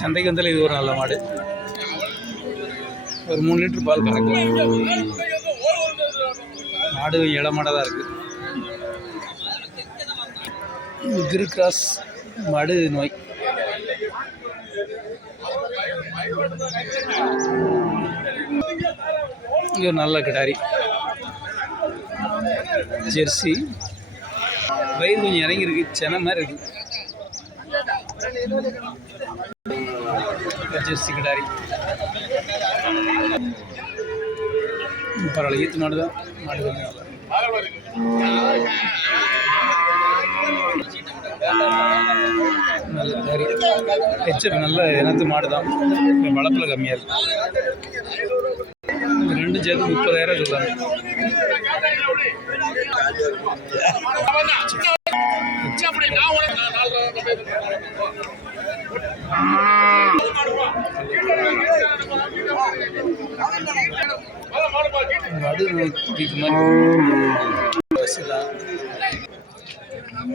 சந்தைக்கு வந்தாலும் இது ஒரு நல்ல மாடு. ஒரு 3 லிட்டர் பால் கறக்கும். மாடு இளமாடாக தான் இருக்குது. கிரிக்ராஸ் மாடு நோய். இது ஒரு நல்ல கிடாரி ஜெர்சி. வயிறு கொஞ்சம் இறங்கியிருக்கு, சென்னை மாதிரி இருக்குது. ஜெர்சி கிடாரி பரவாயில்ல, ஈத்து மாடு தான். மாடு கொஞ்சம் நல்ல கிடாரி. ஹெச்எப் நல்ல இனத்து மாடு தான். வளர்ப்பில் கம்மியாக இருக்குது. ரெண்டும் சேர்த்து 30,000 சொல்கிறாங்க.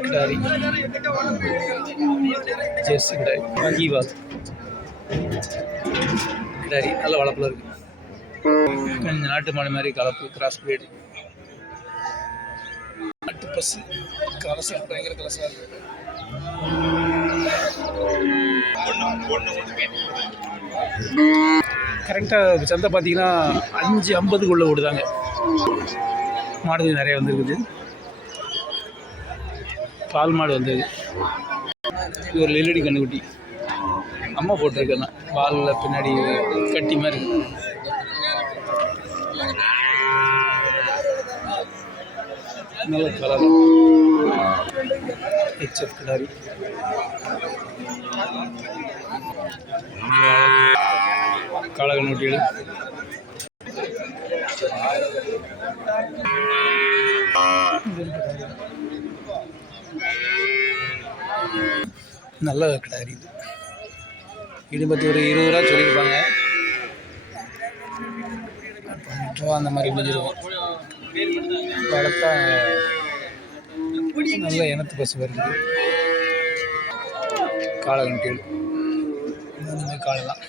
கிடாரி ஜெர்சி கிடாரி. பங்கீவாத் கிடாரி நல்ல வளர்ப்பில் இருக்குது. கொஞ்சம் நாட்டு மாடு மாதிரி கலப்பு, கிராஸ் பிரீடு. நாட்டு பசு கலசா, பயங்கர கலசா இருக்கு. கரெக்டாக சந்தை பார்த்தீங்கன்னா 5:50 ஓடுதாங்க. மாடுகள் நிறைய வந்துருக்குது. பால் மாடு வந்தது. இது ஒரு லில்லடி கண்ணுக்குட்டி. அம்மா போட்டிருக்கேன். பாலில் பின்னாடி கட்டி மாதிரி இருக்கு. நல்ல கலர். ஹெச்எஃப் கிடாரி. காளகண்ணுட்டிகள். நல்ல கிடாரி. இது பற்றி ஒரு 20 ரூபா சொல்லியிருப்பாங்க. 18 ரூபா அந்த மாதிரி முடிஞ்சிருக்கும். வளர்த்தா நல்ல இனத்து பசு வருது. காளகண்டிகள் இந்த மாதிரி காலெல்லாம்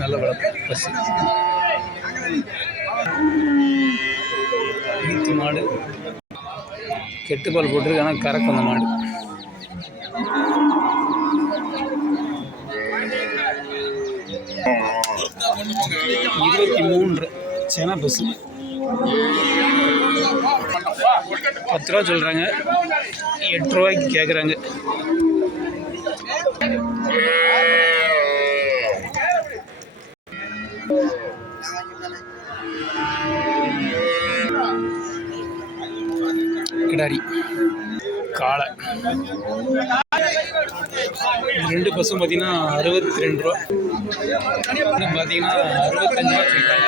நல்ல வளர்ப்பு பசு. ஈத்து மாடு கெட்டுப்பால் போட்டிருக்கு, ஆனால் கறக்கும் அந்த மாடு. $23 சென பசு. 10 ரூபா சொல்கிறாங்க, 8 ரூபாய்க்கு கேட்குறாங்க. கிடாரி காளை. 2 பசும் பார்த்தீங்கன்னா 62 ரூபா. பார்த்தீங்கன்னா 65 ரூபா சொல்லிட்டாங்க.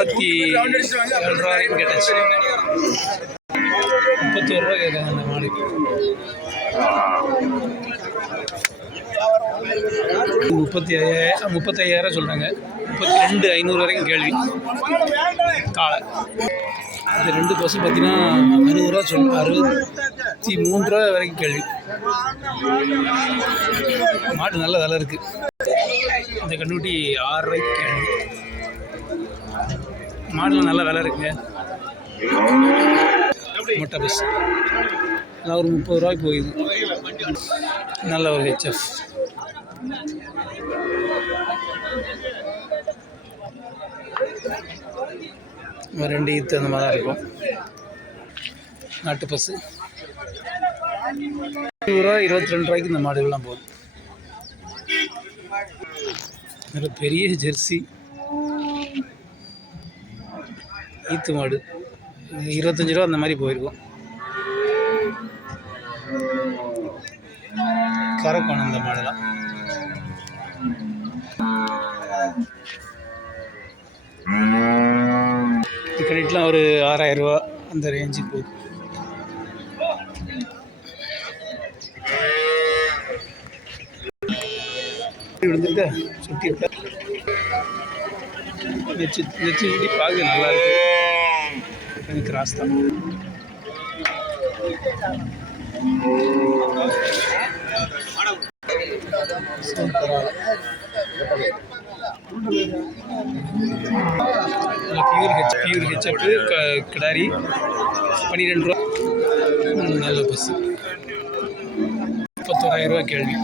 57 ரூபா வரைக்கும் கேட்டாச்சு. 31 ரூபா கேட்குறாங்க அந்த மாடுக்கு. 35,000 சொல்கிறாங்க. 32,500 வரைக்கும் கேள்வி. காளை இந்த 2 பசு பார்த்தீங்கன்னா 60 ரூபா 63 ரூபா வரைக்கும் கேள்வி. மாடு நல்ல விலை இருக்குது. இந்த கண்ணுக்குட்டி 6 ரூபாய்க்கு கேள்வி. மாடுல நல்ல விலை இருக்குங்க. முட்டை பஸ் நான் ஒரு 30 ரூபாய்க்கு போகுது. நல்ல ஒரு ஹெச்எஃப். ரெண்டு ஈத்து அந்த மாதிரி தான் இருக்கும். நாட்டு பசு 20 ரூபா 22 ரூபாய்க்கு இந்த மாடுகள்லாம் போகுது. நல்ல பெரிய ஜெர்சி ஈத்து மாடு 25 ரூபா அந்த மாதிரி போயிருக்கும். கறக்கணும் இந்த மாடெல்லாம். கிரெடிட்லாம் ஒரு 6,000 ரூபா அந்த ரேஞ்சுக்கு போகுது. விழுந்துருக்க சுற்றி விட்டா நெச்சு சுற்றி பார்க்க நல்லா இருக்கு. கிராஸ் தான் பியூர் ஹெச்எப்பு கிடாரி 12 ரூபா. நல்ல பஸ்ஸு. 31,000 ரூபா கேள்வி.